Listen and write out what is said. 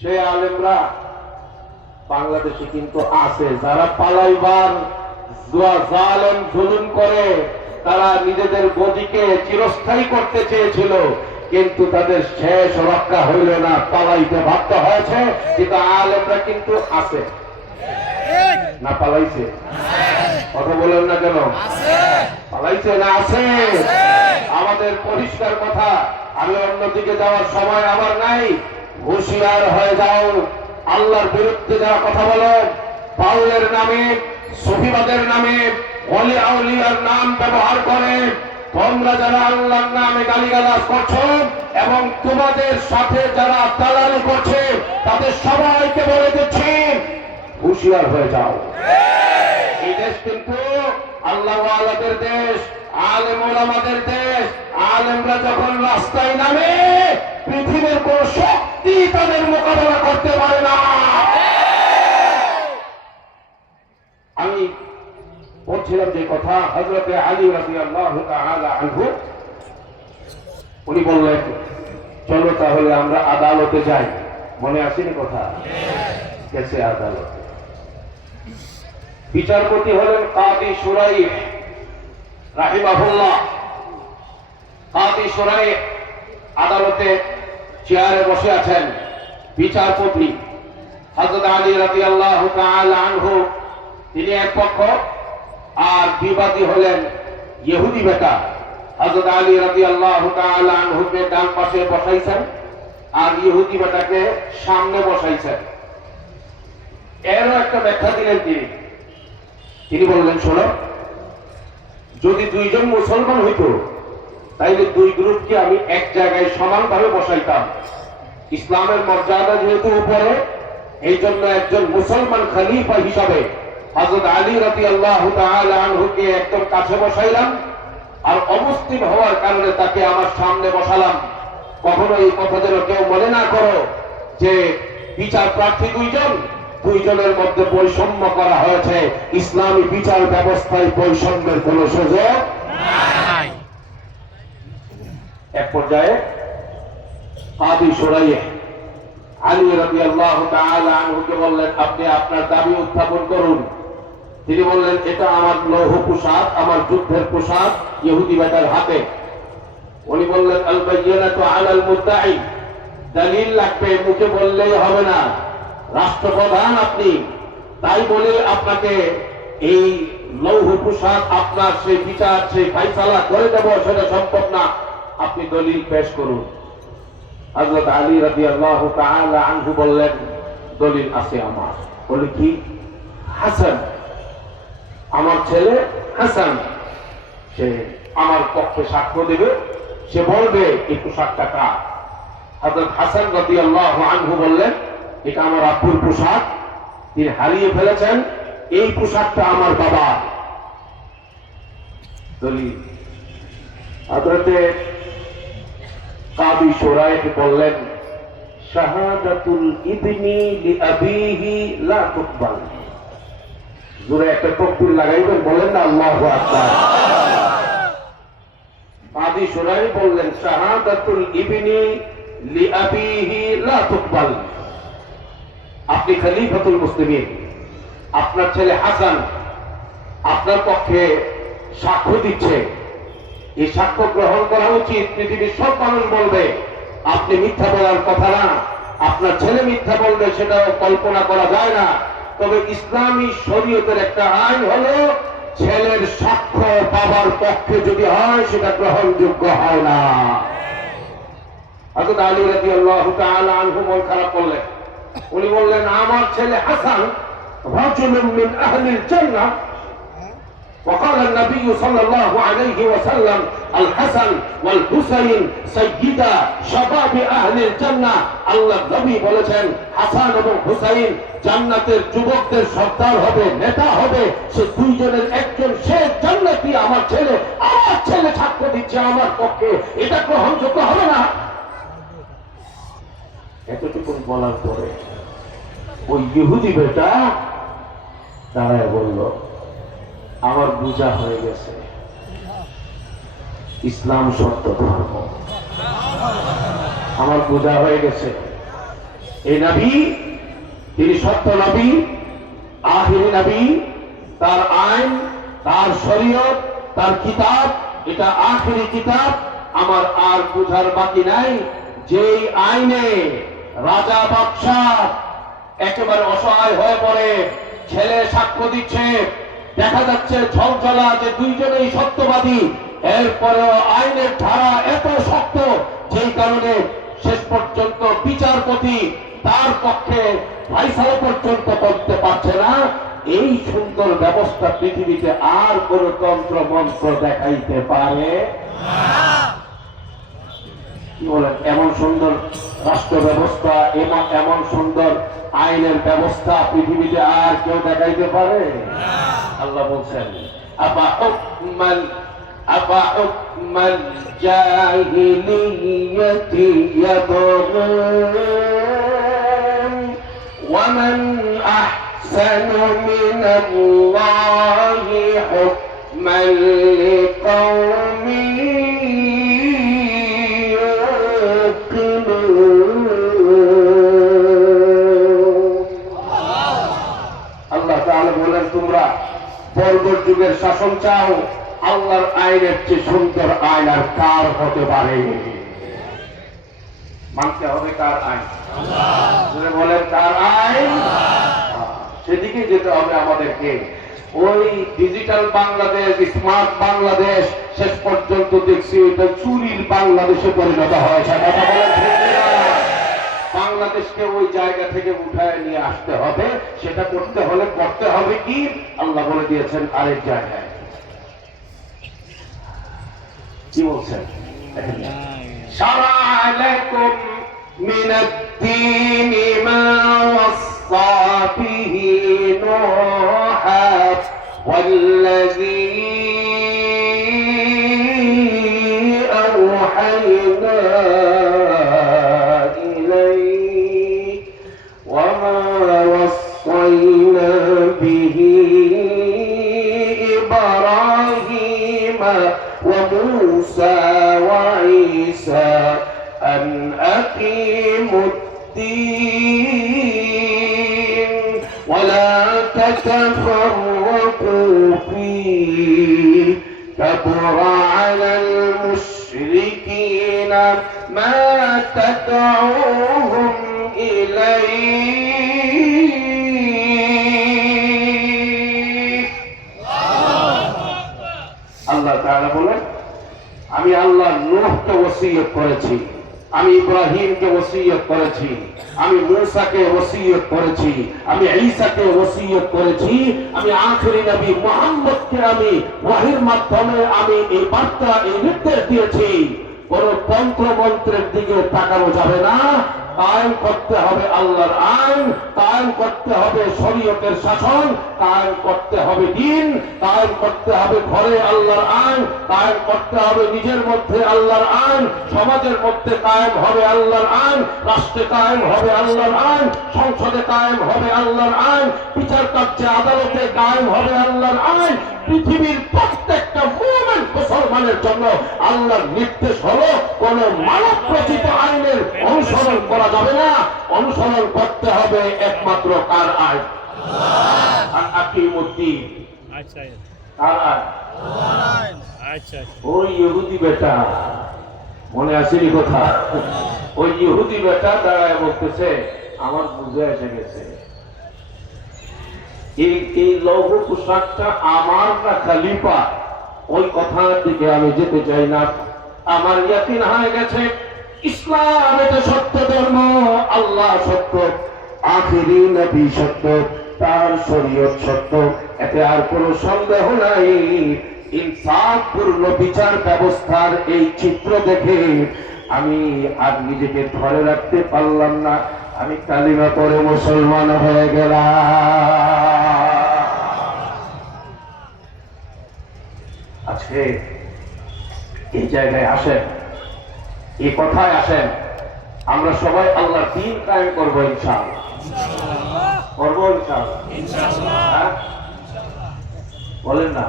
সেই আলেমরা বাংলাদেশে কিন্তু আছে, যারা পালাইবার জালেম জুলুম করে, তারা নিজেদের গদিকে চিরস্থায়ী করতে চেয়েছিল, কিন্তু তাদের শেষ রক্ষা হইল না, পালাইতে বাধ্য হয়েছে। কিন্তু আলেমরা কিন্তু আছে না, পালাইছে? কথা বলেন না কেন? পালাইছে না আছে? আমাদের পরিষ্কার কথা, আমি অন্যদিকে যাওয়ার সময় আমার নাই। হুঁশিয়ার হয়ে যাও, আল্লাহর বিরুদ্ধে যারা কথা বলো, বাউলের নামে, সুফিবাদের নামে, ওলি আউলিয়ার নাম ব্যবহার করে, তোমরা যারা আল্লাহর নামে গালিগালাজ করছো এবং তোমাদের সাথে যারা দালালি করছে, তাদের সবাইকে বলে দিচ্ছি, হুঁশিয়ার হয়ে যাও। এই দেশ কিন্তু আল্লাহ ওয়ালাদের দেশ, আলেম ওলামাদের দেশ। আলেমরা যখন রাস্তায় নামে, পৃথিবীর কোন শক্তি তাদের মোকাবেলা করতে পারে না। আমি বলছিলাম যে কথা, হযরতে আলী রাদিয়াল্লাহু তাআলা আনহু, উনি বললেন চলো তাহলে আমরা আদালতে যাই। মনে আসেনি কথা? গেছে আদালতে। বিচারপতি হলেন কাদি শুরাইহ রাহিমাহুল্লাহ। কাদি শুরাইহ আদালতে চেয়ারে বসে আছেন। বিচারপতি হযরত আলী রাদিয়াল্লাহু তাআলা আনহু, তিনি এক পক্ষ, আর বিবাদী হলেন ইহুদি বেটা। হযরত আলী রাদিয়াল্লাহু তাআলা আনহুকে ডান পাশে বসাইছেন আর ইহুদি বেটাকে সামনে বসাইছেন। এরও একটা ব্যাখ্যা দিলেন তিনি বললেন, শোনো, যদি দুইজন মুসলমান হইত তাইলে দুই গ্রুপকে আমি এক জায়গায় সমানভাবে বসাইতাম। ইসলামের মর্যাদা যেহেতু উপরে, এই জন্য একজন মুসলমান খলিফা হিসাবে হযরত আলী রাদিয়াল্লাহু তাআলা আনহুকে একদম কাছে বসাইলাম, আর অমুসলিম হওয়ার কারণে তাকে আমার সামনে বসালাম। কখনো এই কথা যেন কেউ মনে না করো যে বিচার প্রার্থী দুইজনের মধ্যে বৈষম্য করা হয়েছে। ইসলামী বিচার ব্যবস্থায় বৈষম্যের কোন সুযোগ নাই। এক পর্যায়ে কাদি শুরাইহ আলী রাদিয়াল্লাহু তাআলা আনহুকে বললেন, আপনি আপনার দাবি উত্থাপন করুন। তিনি বললেন, এটা আমার লৌহ পোশাক, আমার যুদ্ধের পোশাক ইহুদি বেটার হাতে। উনি বললেন, আল বায়িনাতু আলাল মুদ্দাই, দলিল লাগবে, মুখে বললেই হবে না, রাষ্ট্রপ্রধান আপনি, তাই বলে আপনাকে এই লৌহ পোশাক আপনার সেই বিচার, সেই ফায়সালা করে দেব সেটা সম্ভব না, আপনি দলিল পেশ করুন। হযরত আলী রাদিয়াল্লাহু তাআলা আনহু বললেন, দলিল আছে আমার। বলে কি? হাসান, আমার ছেলে হাসান, সে আমার পক্ষে সাক্ষ্য দেবে, সে বলবে এই পোশাকটা কার। হযরত হাসান রাদিয়াল্লাহু আনহু বললেন, এটা আমার আব্বুর পোশাক, তিনি হারিয়ে ফেলেছেন, এই পোশাকটা আমার বাবা। দলিল। হযরতে কাদি শুরাইহ বললেন, শাহাদাতুল ইবনি লিআবিহি লা তুকবাল। জোরে একটা তাকবীর লাগাইবেন, বলেন না আল্লাহু আকবার। কাদি শুরাইহ বললেন, শাহাদাতুল ইবনি লিআবিহি লা তুকবাল। আপনি খলিফাতুল মুসলিমিন, আপনার ছেলে হাসান আপনার পক্ষে সাক্ষ্য দিচ্ছে, এই সাক্ষ্য গ্রহণ করা উচিত। পৃথিবীর সব মানুষ বলবে আপনি মিথ্যা বলার কথা না, আপনার ছেলে মিথ্যা বলবে, সেটাও কল্পনা করা যায় না। তবে ইসলামী শরীয়তের একটা আইন হলো, ছেলের সাক্ষ্য বাবার পক্ষে যদি হয় সেটা গ্রহণযোগ্য হয় না। হযরত আলী রাদিয়াল্লাহু তাআলা আনহু মন খারাপ করলেন। উনি বললেন, আমার ছেলে হাসান রাজুলুম মিন আহলিল জান্নাহ। وقال النبي صلى الله عليه وسلم الحسن والحسين سيدا شباب اهل الجنه। আল্লাহ নবী বলেছেন, হাসান এবং হুসাইন জান্নাতের যুবকদের সর্দার হবে, নেতা হবে, সে দুইজনের একজন সে জান্নাতি। আমার ছেলে সাক্ষ্য দিচ্ছে আমার পক্ষে, এটা গ্রহণযোগ্য হবে না। এতটুকু বলার পরে ওই ইহুদি বেটা দাঁড়ায় বলল, আমার বুঝা হয়ে গেছে, ইসলাম সত্য ধর্ম, আমার বুঝা হয়ে গেছে। এই নবী তিনি সত্য নবী, আখিরি নবী। তার আইন, তার শরীয়ত, তার কিতাব, এটা আখিরি কিতাব। আমার আর বুঝার বাকি নাই যেই আইনে রাজা বাদশাহ একেবারে অসহায় হয়ে পড়ে, ছেলে সাক্ষ্য দিচ্ছে, দেখা যাচ্ছে ঝলঝলা যে দুইজনেই সত্যবাদী, এরপরেও আইনের ধারা এত শক্ত যেই কারণে শেষ পর্যন্ত বিচারপতি তার পক্ষে ফাইসালা পর্যন্ত করতে পারছে না। এই সুন্দর ব্যবস্থা পৃথিবীতে আর কোন তন্ত্র মন্ত্র দেখাইতে পারে? কি বলেন? এমন সুন্দর রাষ্ট্র ব্যবস্থা, এমন সুন্দর আইনের ব্যবস্থা পৃথিবীতে আর কেউ দেখাইতে পারে? আল্লাহ বলছেন আফা হুকমাল জাহিলিয়্যাতি ইয়াবগুন ওয়া মান আহসানু মিনাল্লাহি হুকমান লিকাওমিন তোমরা বর্বর যুগের শাসন চাও, আল্লাহর আইনের চেয়ে সুন্দর আইন আর কার হতে পারে? মানতে হবে কার আইন? বলেন কার আইন? সেদিকে যেতে হবে আমাদেরকে। ওই ডিজিটাল বাংলাদেশ, স্মার্ট বাংলাদেশ শেষ পর্যন্ত দেখছি ওইটা চুরির বাংলাদেশে পরিণত হয়েছে। কথা বলেন বাংলাদেশকে ওই জায়গা থেকে উঠায় নিয়ে আসতে হবে। সেটা করতে হলে করতে হবে কি? আল্লাহ বলে দিয়েছেন আরেক জায়গায়, কি বলছেন? শারা'a লাকুম মিনাদ-দীনি মা ওয়াসসা বিহি নূহা ওয়াল্লাযী আওহায়না وموسى وعيسى أن أقيموا الدين ولا تتفرقوا فيه كبر على المشركين ما تدعوهم إليه আল্লাহ তাআলা বলেন আমি আল্লাহ নূহকে ওসিয়ত করেছি, আমি ইব্রাহিমকে ওসিয়ত করেছি, আমি মূসাকে ওসিয়ত করেছি, আমি ঈসাকে ওসিয়ত করেছি, আমি আখিরি নবী মুহাম্মদকে আমি ওহীর মাধ্যমে আমি এই বার্তা, এই নির্দেশ দিয়েছি। কোন তন্ত্র মন্ত্রের দিকে তাকানো যাবে না। কায়েম করতে হবে আল্লাহর আইন, কায়েম করতে হবে শরীয়তের শাসন, কায়েম করতে হবে দ্বীন, কায়েম করতে হবে ঘরে আল্লাহর আইন, কায়েম করতে হবে নিজের মধ্যে আল্লাহর আইন, সমাজের মধ্যে কায়েম হবে আল্লাহর আইন, রাষ্ট্রে কায়েম হবে আল্লাহর আইন, সংসদে কায়েম হবে আল্লাহর আইন, বিচার কার্যে আদালতে কায়েম হবে আল্লাহর আইন। পৃথিবীর প্রত্যেকটা মুমিন মুসলমানের জন্য আল্লাহর নির্দেশ হলো কোন মানব রচিত আইনের অনুসরণ করা যাবে না, অনুসরণ করতে হবে একমাত্র কার আইন? আকিমুদ্দিন। কার আইন? ওই ইহুদি বেটা, মনে আসেনি কথা? ওই ইহুদি বেটা দাঁড়ায় বলতেছে আমার বুঝে এসে গেছে, এই লৌহ পোশাকটা আমার না খলিফা? ওই কথার দিকে আমি যেতে চাই না। আমার ইয়াকিন হয়ে গেছে ইসলাম এটা সত্য ধর্ম, আল্লাহ সত্য, আখিরি নবী সত্য, তার শরীয়ত সত্য, এতে আর কোনো সন্দেহ নাই। ইনসাফপূর্ণ বিচার ব্যবস্থার এই চিত্র দেখে আমি আর নিজেকে ধরে রাখতে পারলাম না, আমি কালিমা পড়ে মুসলমান হয়ে গেলাম। আজকে এই জায়গায় আসেন, এই কথায় আসেন, আমরা সবাই আল্লাহর দ্বীন কায়েম করবো ইনশাআল্লাহ। করবো ইনশাআল্লাহ? বলেন না?